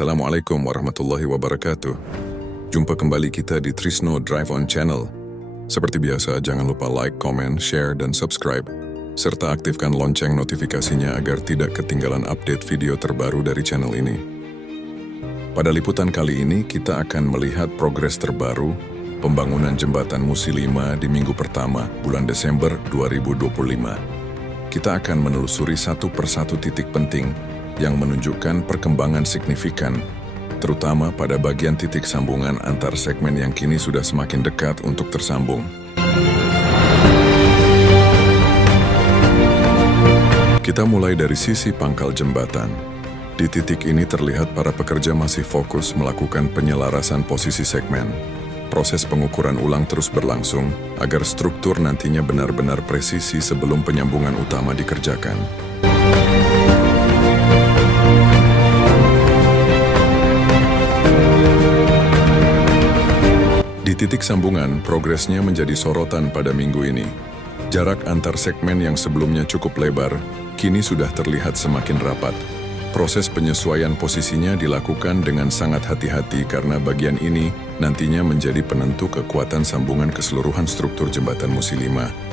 Assalamualaikum warahmatullahi wabarakatuh. Jumpa kembali kita di Trisno Drive On Channel. Seperti biasa, jangan lupa like, comment, share, dan subscribe, serta aktifkan lonceng notifikasinya agar tidak ketinggalan update video terbaru dari channel ini. Pada liputan kali ini, kita akan melihat progres terbaru pembangunan jembatan Musi 5 di minggu pertama bulan Desember 2025. Kita akan menelusuri satu persatu titik penting yang menunjukkan perkembangan signifikan, terutama pada bagian titik sambungan antar segmen yang kini sudah semakin dekat untuk tersambung. Kita mulai dari sisi pangkal jembatan. Di titik ini terlihat para pekerja masih fokus melakukan penyelarasan posisi segmen. Proses pengukuran ulang terus berlangsung agar struktur nantinya benar-benar presisi sebelum penyambungan utama dikerjakan. Di titik sambungan, progresnya menjadi sorotan pada minggu ini. Jarak antar segmen yang sebelumnya cukup lebar, kini sudah terlihat semakin rapat. Proses penyesuaian posisinya dilakukan dengan sangat hati-hati karena bagian ini nantinya menjadi penentu kekuatan sambungan keseluruhan struktur jembatan Musi 5.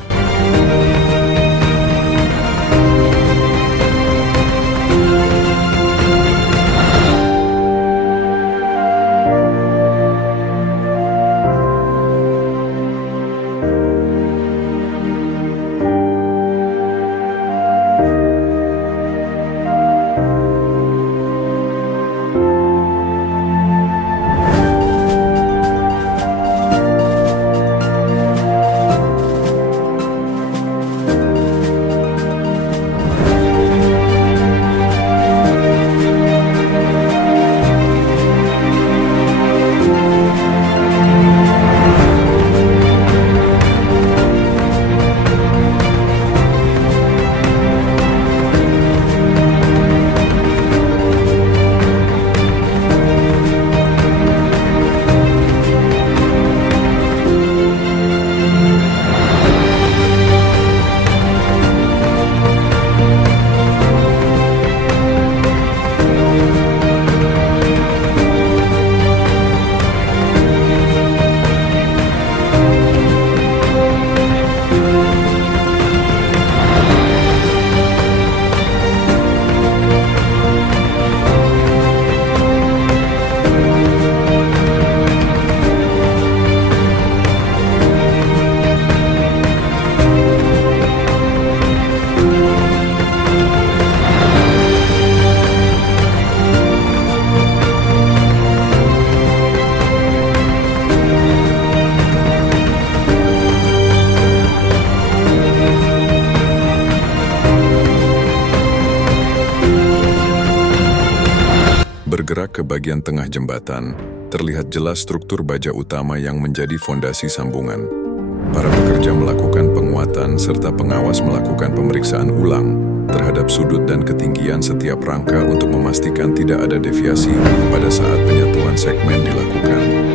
Bergerak ke bagian tengah jembatan, terlihat jelas struktur baja utama yang menjadi fondasi sambungan. Para pekerja melakukan penguatan serta pengawas melakukan pemeriksaan ulang terhadap sudut dan ketinggian setiap rangka untuk memastikan tidak ada deviasi pada saat penyatuan segmen dilakukan.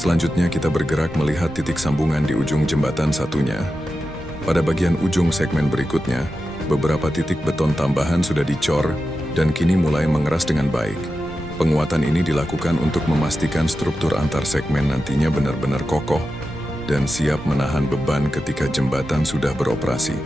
Selanjutnya kita bergerak melihat titik sambungan di ujung jembatan satunya. Pada bagian ujung segmen berikutnya, beberapa titik beton tambahan sudah dicor dan kini mulai mengeras dengan baik. Penguatan ini dilakukan untuk memastikan struktur antar segmen nantinya benar-benar kokoh dan siap menahan beban ketika jembatan sudah beroperasi.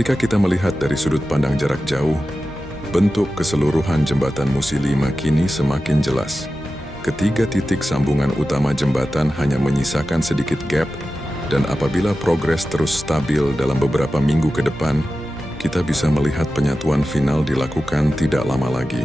Ketika kita melihat dari sudut pandang jarak jauh, bentuk keseluruhan jembatan Musi 5 kini semakin jelas. Ketiga titik sambungan utama jembatan hanya menyisakan sedikit gap, dan apabila progres terus stabil dalam beberapa minggu ke depan, kita bisa melihat penyatuan final dilakukan tidak lama lagi.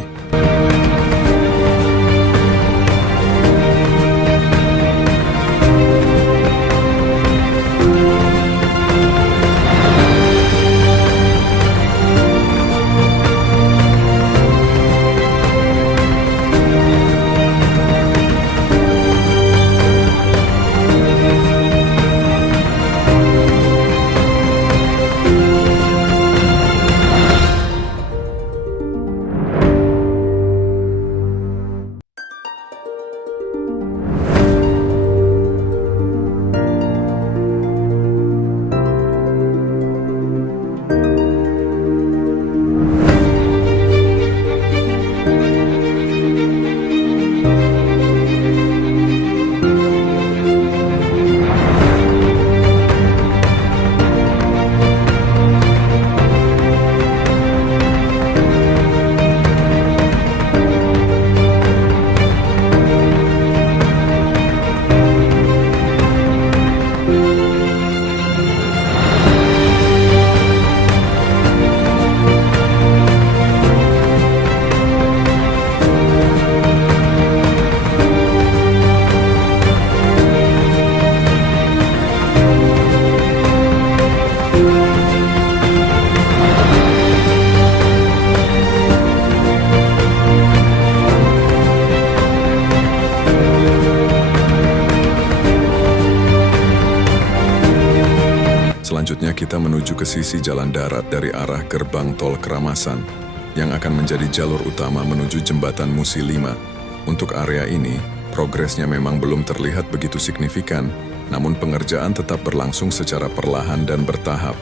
Selanjutnya kita menuju ke sisi jalan darat dari arah gerbang tol Keramasan, yang akan menjadi jalur utama menuju jembatan Musi 5. Untuk area ini, progresnya memang belum terlihat begitu signifikan, namun pengerjaan tetap berlangsung secara perlahan dan bertahap.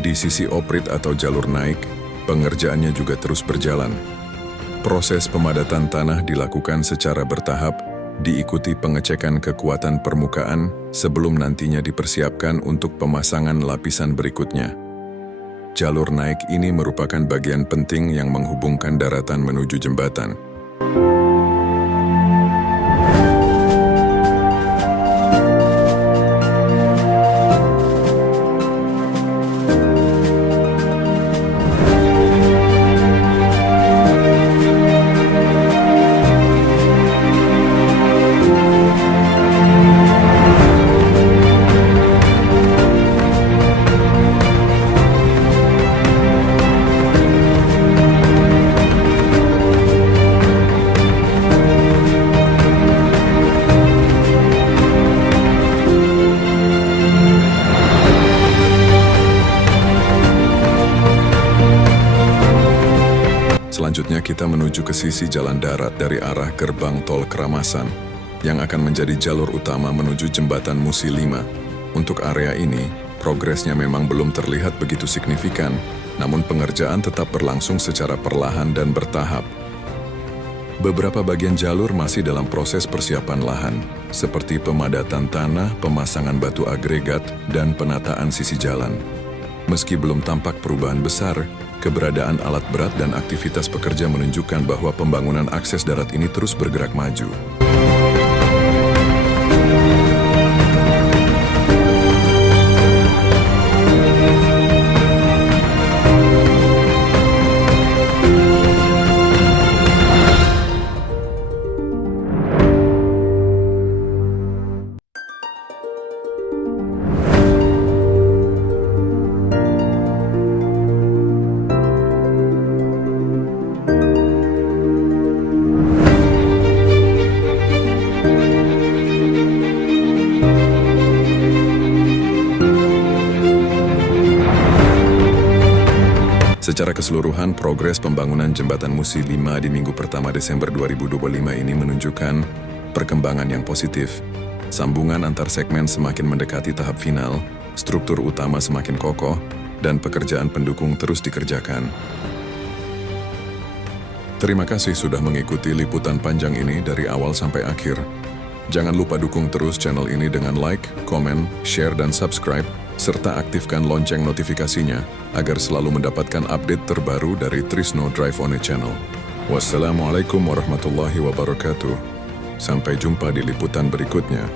Di sisi oprit atau jalur naik, pengerjaannya juga terus berjalan. Proses pemadatan tanah dilakukan secara bertahap, diikuti pengecekan kekuatan permukaan sebelum nantinya dipersiapkan untuk pemasangan lapisan berikutnya. Jalur naik ini merupakan bagian penting yang menghubungkan daratan menuju jembatan. Selanjutnya kita menuju ke sisi jalan darat dari arah gerbang tol Keramasan, yang akan menjadi jalur utama menuju jembatan Musi 5. Untuk area ini, progresnya memang belum terlihat begitu signifikan, namun pengerjaan tetap berlangsung secara perlahan dan bertahap. Beberapa bagian jalur masih dalam proses persiapan lahan, seperti pemadatan tanah, pemasangan batu agregat, dan penataan sisi jalan. Meski belum tampak perubahan besar, keberadaan alat berat dan aktivitas pekerja menunjukkan bahwa pembangunan akses darat ini terus bergerak maju. Secara keseluruhan, progres pembangunan jembatan Musi 5 di minggu pertama Desember 2025 ini menunjukkan perkembangan yang positif. Sambungan antar segmen semakin mendekati tahap final, struktur utama semakin kokoh, dan pekerjaan pendukung terus dikerjakan. Terima kasih sudah mengikuti liputan panjang ini dari awal sampai akhir. Jangan lupa dukung terus channel ini dengan like, komen, share, dan subscribe, serta aktifkan lonceng notifikasinya agar selalu mendapatkan update terbaru dari Trisno Drive On Channel. Wassalamualaikum warahmatullahi wabarakatuh. Sampai jumpa di liputan berikutnya.